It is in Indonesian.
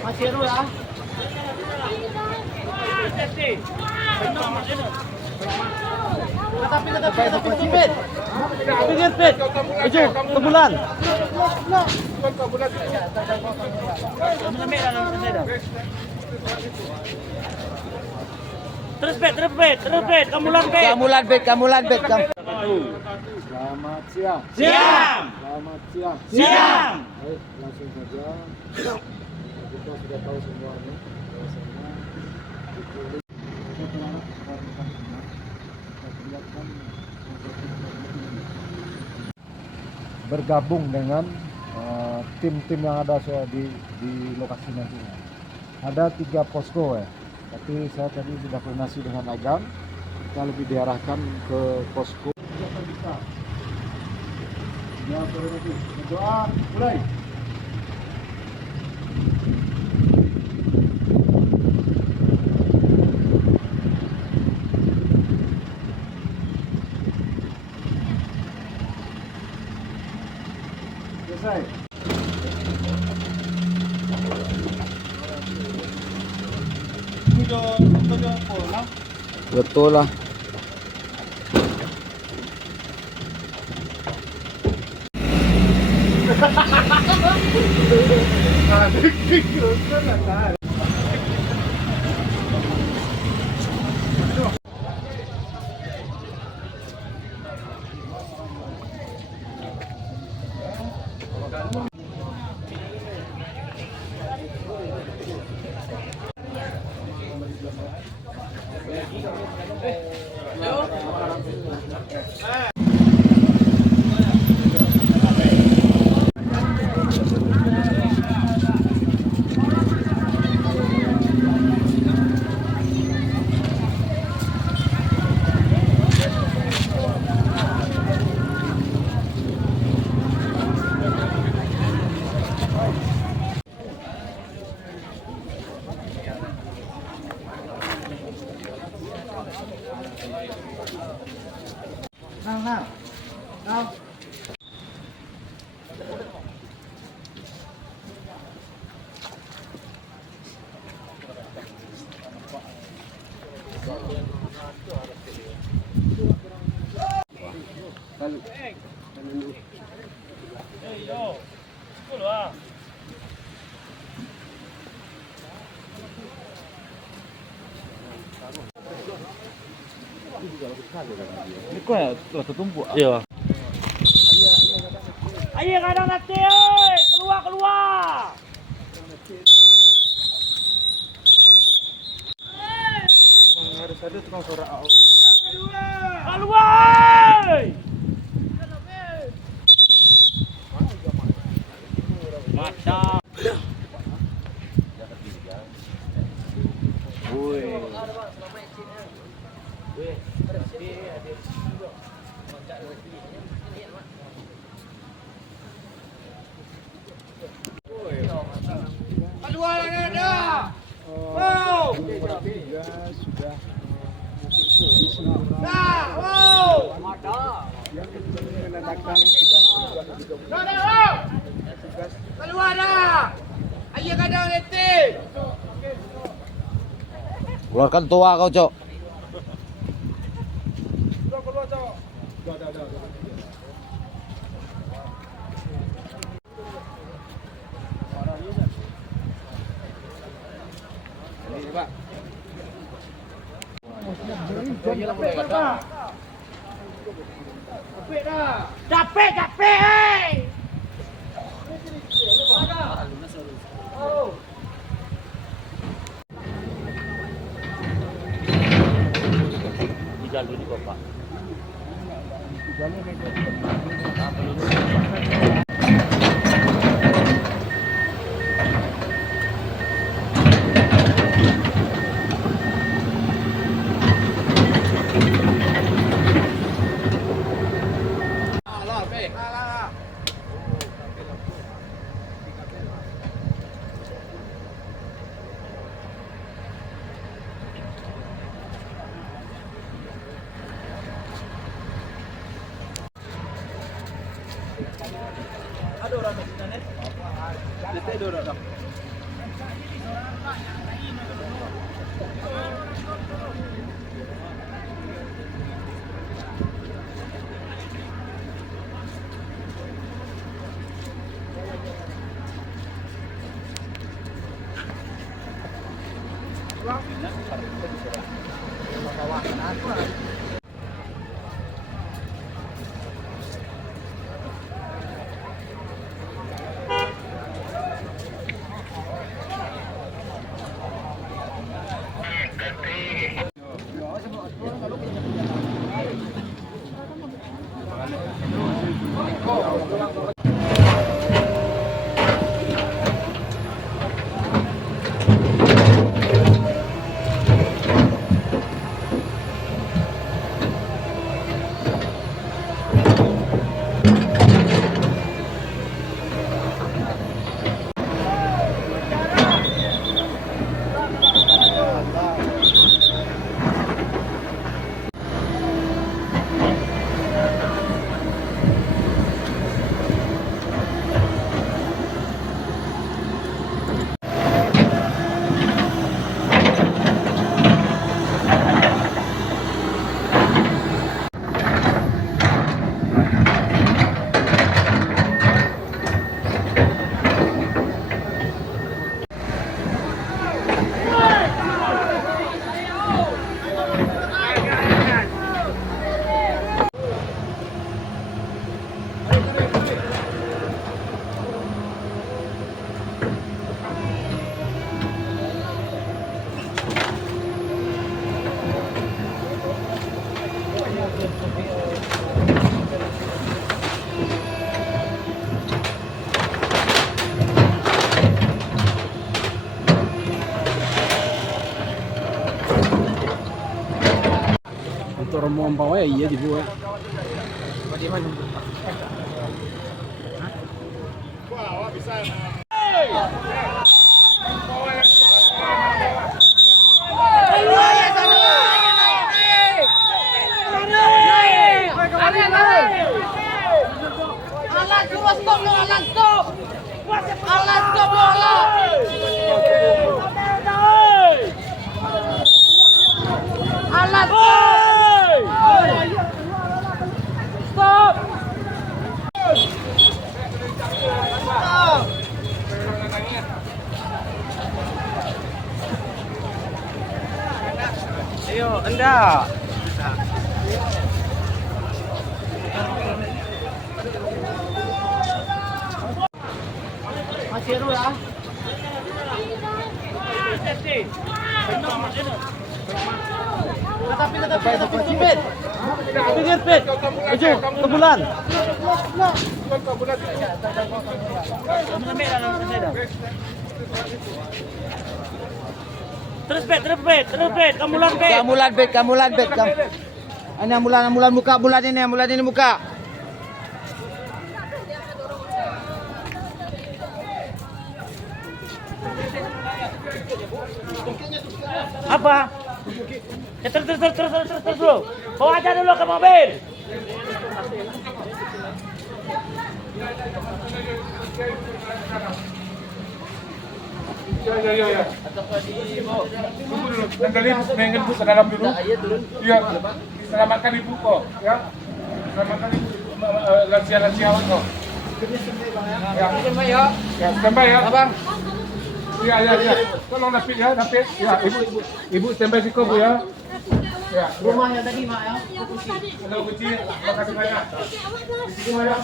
Masih ru ya. Tapi pit. Pinggir pit. Maju ke bulan. Terus pit, kamulan pit. Selamat siang. Siang. Selamat siang. Siang. Baik, langsung saja. Kita sudah tahu semua ini bahwasanya ditulis bergabung dengan tim-tim yang ada di lokasi nantinya. Ada 3 posko ya, tapi saya tadi sudah koordinasi dengan Agam, kita lebih diarahkan ke posko. Ya, koordinasi. Doa mulai. Selesai. Betul lah. Nào. Ini kok ya tertumpuk. Iya. Ayo kadang nanti, keluar. Harus ada tukang suara AO. Keluar. Mata. Woi. Kedua yang ada. Wow. Sudah. Nah, wow. Yang menandakan sudah. Nah. Keluar dah. Ayo kadang nanti. Keluarkan tua kau, Cok. Keluar, Cok. Ini, Pak. Capek. Jalur ini kok, Pak. Aduh, orang Untuk rombongan pawai iya dibuat. Alas, stop lo, alas, stop. Alas, stop lo, alas. Alas, stop. Ayo, Anda. Masih seru ya. Tapi sempit. Pinggir pit. Uju, ke bulan. Terus bet, kamulan bet. Kamulan bet. Ini amulan muka bulan ini muka. Apa? Ya, terus dulu. Bawa aja dulu ke mobil. Ya. Tunggu dulu. Tanggalin mengen bu ke dalam dulu. Iya. Selamatkan ibu kok, ya. Selamatkan ibu lansia kok. Ya. Ya, standby ya. Abang. Iya. Tolong napit ya. Ya, ibu standby siko bu ya. Ya. Rumahnya tadi, Mak ya. Halo kecil, terima kasih banyak. Di sini mana?